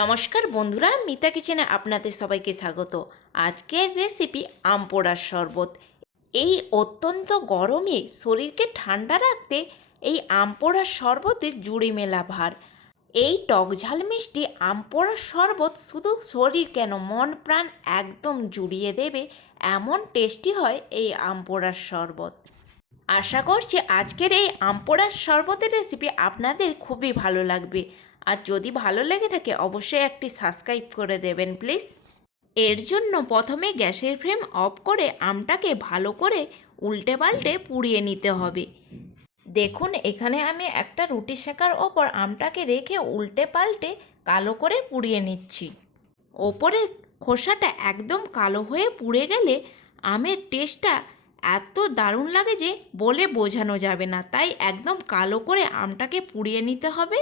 নমস্কার বন্ধুরা, মিতা কিচেনে আপনাদের সবাইকে স্বাগত। আজকের রেসিপি আম পোড়ার শরবত। এই অত্যন্ত গরমে শরীরকে ঠান্ডা রাখতে এই আম পোড়ার শরবতে জুড়ি মেলা ভার। এই টক ঝাল মিষ্টি আম পোড়ার শরবত শুধু শরীর কেন, মন প্রাণ একদম জুড়িয়ে দেবে, এমন টেস্টি হয় এই আম পোড়ার শরবত। আশা করছি আজকের এই আম পোড়ার শরবতের রেসিপি আপনাদের খুবই ভালো লাগবে। আর যদি ভালো লেগে থাকে অবশ্যই একটি সাবস্ক্রাইব করে দেবেন প্লিজ। এর জন্য প্রথমে গ্যাসের ফ্লেম অফ করে আমটাকে ভালো করে উল্টে পাল্টে পুড়িয়ে নিতে হবে। দেখুন, এখানে আমি একটা রুটি সেকার ওপর আমটাকে রেখে উল্টে পাল্টে কালো করে পুড়িয়ে নিচ্ছি। ওপরের খোসাটা একদম কালো হয়ে পুড়ে গেলে আমের টেস্টটা এত দারুণ লাগে যে বলে বোঝানো যাবে না। তাই একদম কালো করে আমটাকে পুড়িয়ে নিতে হবে।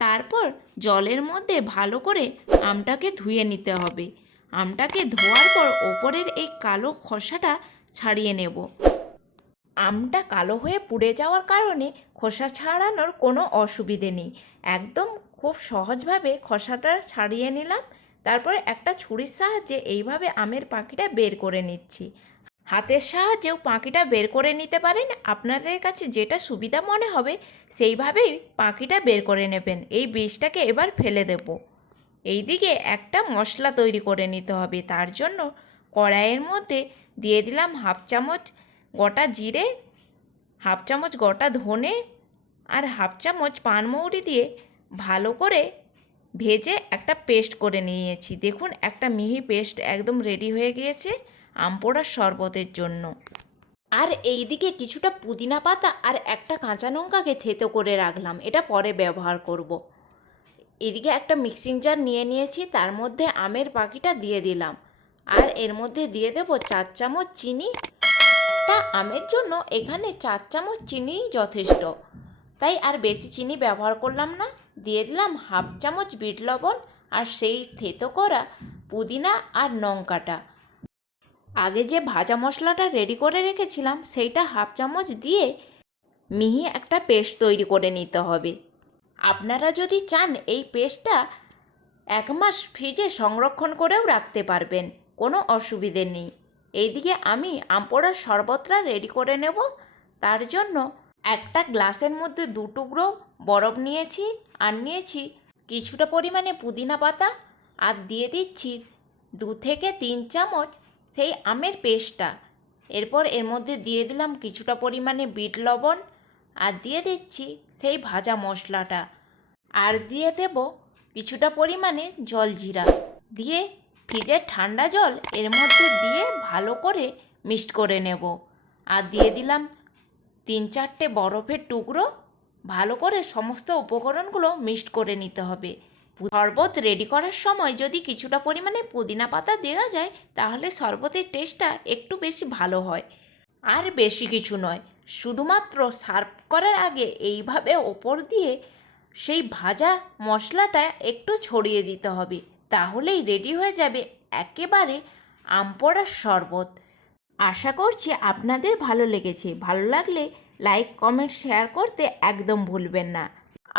তারপর জলের মধ্যে ভালো করে আমটাকে ধুয়ে নিতে হবে। আমটাকে ধোয়ার পর ওপরের এই কালো খোসাটা ছাড়িয়ে নেব। আমটা কালো হয়ে পুড়ে যাওয়ার কারণে খোসা ছাড়ানোর কোনো অসুবিধে নেই। একদম খুব সহজভাবে খোসাটা ছাড়িয়ে নিলাম। তারপরে একটা ছুরির সাহায্যে এইভাবে আমের পাখিটা বের করে নিচ্ছি। হাতের সাহায্যেও পাখিটা বের করে নিতে পারেন, আপনাদের কাছে যেটা সুবিধা মনে হবে সেইভাবেই পাখিটা বের করে নেবেন। এই বীজটাকে এবার ফেলে দেব। এইদিকে একটা মশলা তৈরি করে নিতে হবে। তার জন্য কড়াইয়ের মধ্যে দিয়ে দিলাম হাফ চামচ গোটা জিরে, হাফ চামচ গোটা ধনে আর হাফ চামচ পানমৌরি দিয়ে ভালো করে ভেজে একটা পেস্ট করে নিয়েছি। দেখুন, একটা মিহি পেস্ট একদম রেডি হয়ে গিয়েছে আম পোড়ার শরবতের জন্য। আর এইদিকে কিছুটা পুদিনা পাতা আর একটা কাঁচা লঙ্কাকে থেতো করে রাখলাম, এটা পরে ব্যবহার করব। এদিকে একটা মিক্সিং জার নিয়ে নিয়েছি, তার মধ্যে আমের পাখিটা দিয়ে দিলাম। আর এর মধ্যে দিয়ে দেব 4 চামচ চিনি। একটা আমের জন্য এখানে 4 চামচ চিনিই যথেষ্ট, তাই আর বেশি চিনি ব্যবহার করলাম না। দিয়ে দিলাম হাফ চামচ বিট লবণ আর সেই থেতো করা পুদিনা আর লঙ্কাটা। আগে যে ভাজা মশলাটা রেডি করে রেখেছিলাম সেইটা হাফ চামচ দিয়ে মিহি একটা পেস্ট তৈরি করে নিতে হবে। আপনারা যদি চান এই পেস্টটা 1 মাস ফ্রিজে সংরক্ষণ করেও রাখতে পারবেন, কোনো অসুবিধে নেই। এইদিকে আমি আম পোড়ার শরবতটা রেডি করে নেব। তার জন্য একটা গ্লাসের মধ্যে 2 টুকরো বরফ নিয়েছি আর নিয়েছি কিছুটা পরিমাণে পুদিনা পাতা আর দিয়ে দিচ্ছি 2 থেকে 3 চামচ সেই আমের পেস্টটা। এরপর এর মধ্যে দিয়ে দিলাম কিছুটা পরিমাণে বিট লবণ আর দিয়ে দিচ্ছি সেই ভাজা মশলাটা আর দিয়ে দেব কিছুটা পরিমাণে জলজিরা দিয়ে ফ্রিজের ঠান্ডা জল এর মধ্যে দিয়ে ভালো করে মিক্সড করে নেব। আর দিয়ে দিলাম 3-4টে বরফের টুকরো। ভালো করে সমস্ত উপকরণগুলো মিক্সড করে নিতে হবে। শরবত রেডি করার সময় যদি কিছুটা পরিমাণে পুদিনা পাতা দেওয়া যায় তাহলে শরবতের টেস্টটা একটু বেশি ভালো হয়। আর বেশি কিছু নয়, শুধুমাত্র সার্ভ করার আগে এইভাবে ওপর দিয়ে সেই ভাজা মশলাটা একটু ছড়িয়ে দিতে হবে, তাহলেই রেডি হয়ে যাবে একেবারে আম পোড়ার শরবত। আশা করছি আপনাদের ভালো লেগেছে। ভালো লাগলে লাইক, কমেন্ট, শেয়ার করতে একদম ভুলবেন না।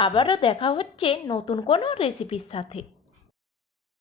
আবারও দেখা হচ্ছে নতুন কোনো রেসিপির সাথে।